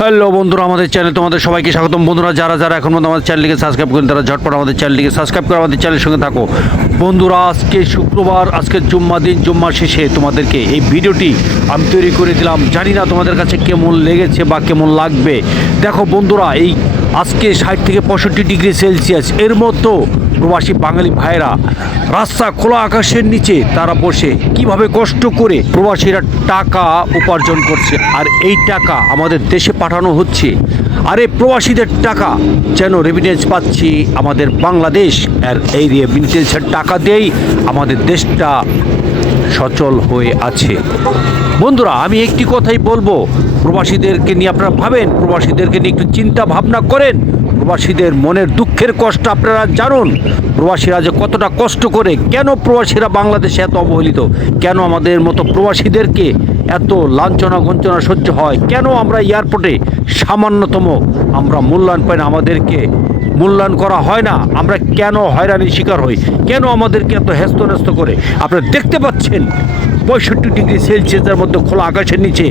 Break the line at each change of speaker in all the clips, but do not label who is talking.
Hello বন্ধুরা, আমাদের channel তোমাদের সবাইকে স্বাগতম। বন্ধুরা, যারা যারা এখন আমাদের চ্যানেলটিকে সাবস্ক্রাইব করেন, তারা ঝটপট আমাদের চ্যানেলটিকে সাবস্ক্রাইব করে আমাদের চ্যানেলের সঙ্গে থাকো। বন্ধুরা, আজকে শুক্রবার, আজকে জুম্মা দিন জুম্মা শেষে তোমাদেরকে এই ভিডিওটি আমি তৈরি করে দিলাম। জানি না তোমাদের কাছে কেমন লেগেছে বা কেমন লাগবে। দেখো বন্ধুরা, এই আজকে ষাট থেকে পঁয়ষট্টি ডিগ্রি সেলসিয়াস, এর মতো প্রবাসী বাঙালি ভাইরা রাস্তা খোলা আকাশের নিচে তারা বসে কীভাবে কষ্ট করে প্রবাসীরা টাকা উপার্জন করছে আর এই টাকা আমাদের দেশে পাঠানো হচ্ছে, আর এই প্রবাসীদের টাকা যেন রেমিটেন্স পাচ্ছি আমাদের বাংলাদেশ আর এই রেমিটেন্সের টাকা দিয়েই আমাদের দেশটা সচল হয়ে আছে। বন্ধুরা, আমি একটি কথাই বলব, প্রবাসীদেরকে নিয়ে আপনারা ভাবেন, প্রবাসীদেরকে নিয়ে একটু চিন্তা ভাবনা করেন প্রবাসীদের মনের দুঃখের কষ্ট আপনারা জানুন। প্রবাসীরা যে কতটা কষ্ট করে কেন প্রবাসীরা বাংলাদেশে এত অবহেলিত? কেন আমাদের মতো প্রবাসীদেরকে এত লাঞ্ছনা গঞ্চনা সহ্য হয়? কেন আমরা এয়ারপোর্টে সামান্যতম আমরা মূল্যায়ন পাই না? আমাদেরকে মূল্যায়ন করা হয় না? আমরা কেন হয়রানির শিকার হই? কেন আমাদেরকে এত হেস্ত নেস্ত করে? আপনারা দেখতে পাচ্ছেন, পঁয়ষট্টি ডিগ্রি সেলসিয়াসের মধ্যে খোলা আকাশের নিচে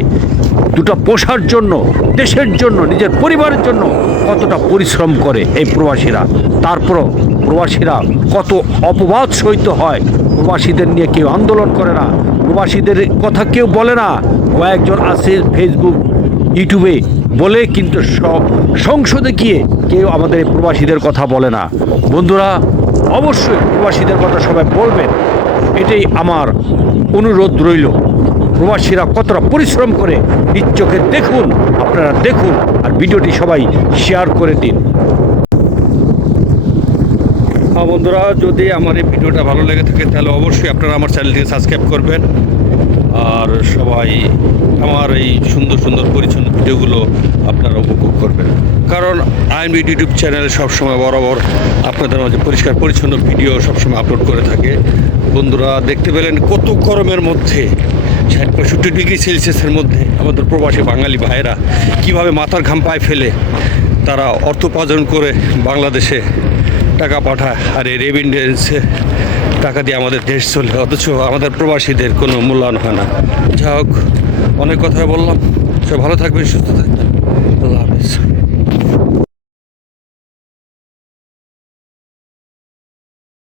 দুটো পোষার জন্য, দেশের জন্য, নিজের পরিবারের জন্য কতটা পরিশ্রম করে এই প্রবাসীরা। তারপরও প্রবাসীরা কত অপবাদ সহিত হয়। প্রবাসীদের নিয়ে কেউ আন্দোলন করে না। প্রবাসীদের কথা কেউ বলে না। কয়েকজন আছে ফেসবুক ইউটিউবে বলে, কিন্তু সব সংসদে গিয়ে কেউ আমাদের প্রবাসীদের কথা বলে না। বন্ধুরা, অবশ্যই প্রবাসীদের কথা সবাই বলবেন। এটাই আমার অনুরোধ রইল। প্রবাসীরা কতটা পরিশ্রম করে চোখে দেখুন, আপনারা দেখুন, আর ভিডিওটি সবাই শেয়ার করে দিন।
বন্ধুরা, যদি আমার এই ভিডিওটা ভালো লেগে থাকে, তাহলে অবশ্যই আপনারা আমার চ্যানেলটিকে সাবস্ক্রাইব করবেন। আর সবাই আমার এই সুন্দর সুন্দর, পরিচ্ছন্ন ভিডিওগুলো আপনারা উপভোগ করবেন। কারণ আইএমবি ইউটিউব চ্যানেলে সবসময় বরাবর আপনাদের মাঝে পরিষ্কার, পরিচ্ছন্ন ভিডিও সবসময় আপলোড করে থাকে। বন্ধুরা, দেখতে পেলেন কত গরমের মধ্যে। ষাট পঁয়ষট্টি ডিগ্রি সেলসিয়াসের মধ্যে আমাদের প্রবাসী বাঙালি ভাইয়েরা কীভাবে মাথার ঘাম পায়ে ফেলে তারা অর্থ উপার্জন করে বাংলাদেশে টাকা পাঠায় আর এই রেমিটেন্সে টাকা দিয়ে আমাদের দেশ চলে। অথচ আমাদের প্রবাসীদের কোনো মূল্যায়ন হয় না। যা হোক, অনেক কথা বললাম। সব ভালো থাকবেন, সুস্থ থাকবেন। আল্লাহ হাফিজ।